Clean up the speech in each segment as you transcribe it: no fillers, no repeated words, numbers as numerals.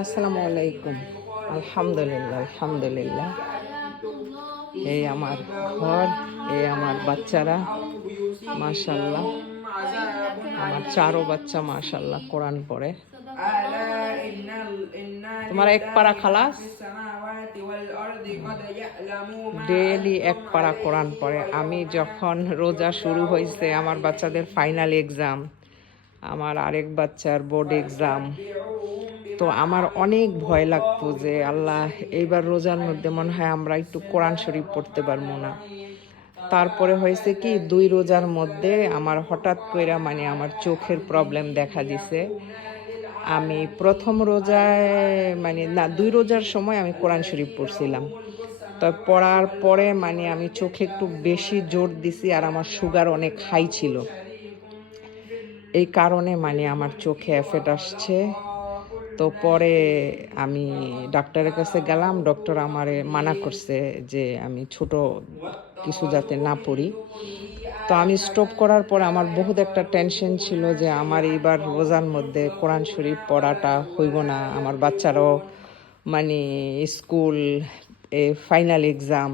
আসসালামু আলাইকুম। আলহামদুলিল্লাহ, আলহামদুলিল্লাহ। এই আমার ঘর, এই আমার বাচ্চারা, মাশাল্লাহ। আমার চারও বাচ্চা মাশাল্লাহ কোরআন পড়ে। তোমার এক পারা খালাস ডেইলি এক পারা কোরআন পড়ে। আমি যখন রোজা শুরু হয়েছে, আমার বাচ্চাদের ফাইনাল এক্সাম, আমার আরেক বাচ্চার বোর্ড এক্সাম, তো আমার অনেক ভয় লাগতো যে আল্লাহ এইবার রোজার মধ্যে মনে হয় আমরা একটু কোরআন শরীফ পড়তে পারবো না। তারপরে হয়েছে কি, 2 রোজার মধ্যে আমার হঠাৎ কইরা আমার চোখের প্রবলেম দেখা দিছে। আমি প্রথম রোজায় না, 2 রোজার সময় আমি কোরআন শরীফ পড়ছিলাম। তো পড়ার পরে আমি চোখে একটু বেশি জোর দিছি, আর আমার সুগার অনেক হাই ছিল। এই কারণে আমার চোখে এফেক্ট আসছে। তো পরে আমি ডাক্তারের কাছে গেলাম, ডক্টর আমারে মানা করছে যে আমি ছোট কিছু যাতে না পড়ি। তো আমি স্টপ করার পর আমার বহুত একটা টেনশন ছিল যে আমার এইবার রোজার মধ্যে কোরআন শরীফ পড়াটা হইব না, আমার বাচ্চারাও স্কুল ফাইনাল এক্সাম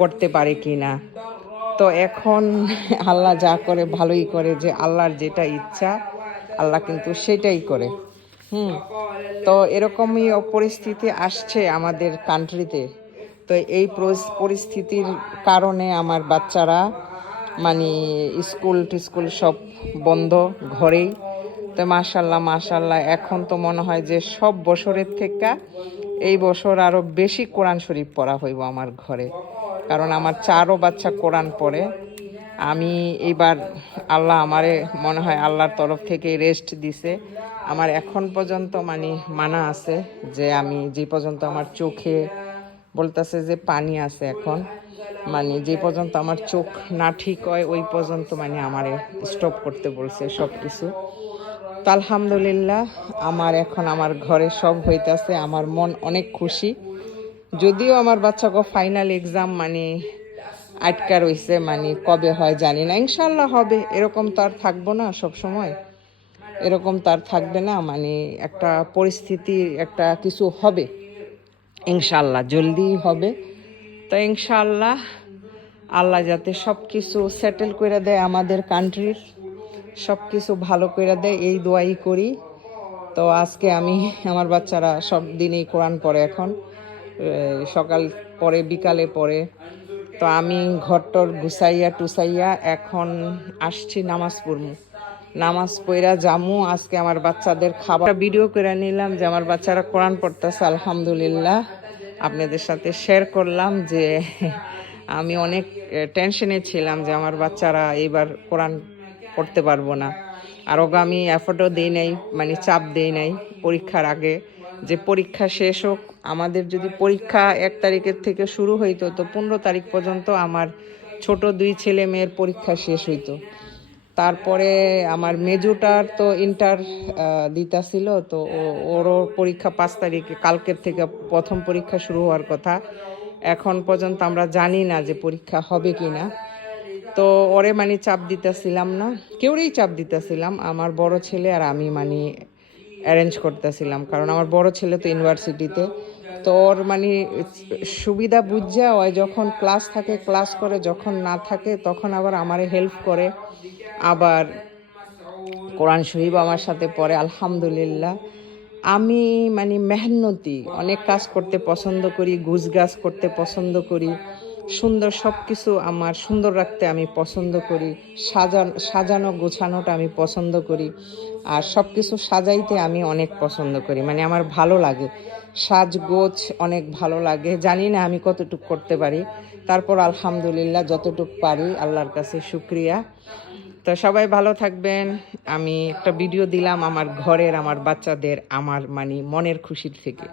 করতে পারে কি না। তো এখন আল্লাহ যা করে ভালোই করে, যে আল্লাহর যেটা ইচ্ছা আল্লাহ কিন্তু সেটাই করে। তো এরকমই পরিস্থিতি আসছে আমাদের কান্ট্রিতে। তো এই পরিস্থিতির কারণে আমার বাচ্চারা স্কুল টিস্কুল সব বন্ধ, ঘরেই। তো মাশাল্লাহ মাশাল্লাহ, এখন তো মনে হয় যে সব বছরের থেকে এই বছর আরো বেশি কোরআন শরীফ পড়া হইব আমার ঘরে, কারণ আমার চারও বাচ্চা কোরআন পড়ে। আমি এইবার আল্লাহ আমারে মনে হয় আল্লাহর তরফ থেকে রেস্ট দিছে। আমার এখন পর্যন্ত মানা আছে যে আমি যে পর্যন্ত আমার চোখে বলতেছে যে পানি আছে, এখন যে পর্যন্ত আমার চোখ না ঠিক হয় ওই পর্যন্ত আমারে স্টপ করতে বলছে সব কিছু। তো আলহামদুলিল্লাহ, আমার এখন আমার ঘরে সব হইতাছে, আমার মন অনেক খুশি। যদিও আমার বাচ্চাকে ফাইনাল এক্সাম আটকা রইছে, কবে হয় জানি না, ইনশাল্লাহ হবে। এরকম তো আর থাকবো না সব সময়, এরকম তো আর থাকবে না। একটা পরিস্থিতি, একটা কিছু হবে ইনশাল্লাহ, জলদি হবে। তো ইনশাল্লাহ আল্লাহ যাতে সব কিছু সেটেল করে দেয়, আমাদের কান্ট্রির সব কিছু ভালো করে দেয়, এই দোয়াই করি। তো আজকে আমি, আমার বাচ্চারা সব দিনই কোরআন পড়ে, এখন সকাল পড়ে, বিকালে পড়ে। তো আমি ঘরটর গুছাইয়া টুসাইয়া এখন আসছি নামাজ পড়মু, নামাজ পড়া জামু। আজকে আমার বাচ্চাদের খাবার ভিডিও করে নিলাম যে আমার বাচ্চারা কোরআন পড়তেছে, আলহামদুলিল্লাহ। আপনাদের সাথে শেয়ার করলাম যে আমি অনেক টেনশনে ছিলাম যে আমার বাচ্চারা এইবার কোরআন পড়তে পারবো না। আর ওকে আমি এফোর্টও দিই নাই, চাপ দিই নাই পরীক্ষার আগে, যে পরীক্ষা শেষ হোক। আমাদের যদি পরীক্ষা 1 তারিখের থেকে শুরু হইতো, তো 15 তারিখ পর্যন্ত আমার ছোট 2 ছেলে মেয়ের পরীক্ষা শেষ হইতো। তারপরে আমার মেজুটার তো ইন্টার দিতাছিল, তো ওরও পরীক্ষা 5 তারিখে, কালকের থেকে প্রথম পরীক্ষা শুরু হওয়ার কথা। এখন পর্যন্ত আমরা জানি না যে পরীক্ষা হবে কি না। তো ওরে চাপ দিতেছিলাম না, কেউরেই চাপ দিতেছিলাম, আমার বড় ছেলে আর আমি অ্যারেঞ্জ করতেছিলাম, কারণ আমার বড় ছেলে তো ইউনিভার্সিটিতে। তো ওর সুবিধা বুঝা, ওই যখন ক্লাস থাকে ক্লাস করে, যখন না থাকে তখন আবার আমারে হেল্প করে, আবার কোরআন শরীফ আমার সাথে পড়ে, আলহামদুলিল্লাহ। আমি মেহনতি, অনেক কাজ করতে পছন্দ করি, গুছগাছ করতে পছন্দ করি, সুন্দর সব কিছু আমার সুন্দর রাখতে আমি পছন্দ করি, সাজানো গোছানোটা আমি পছন্দ করি, আর সব কিছু সাজাইতে আমি অনেক পছন্দ করি। আমার ভালো লাগে, সাজগোছ অনেক ভালো লাগে। জানি না আমি কতটুকু করতে পারি, তারপর আলহামদুলিল্লাহ যতটুকু পারি আল্লাহর কাছে শুক্রিয়া। তো সবাই ভালো থাকবেন। আমি একটা ভিডিও দিলাম আমার ঘরের, আমার বাচ্চাদের, আমার মনের খুশির থেকে।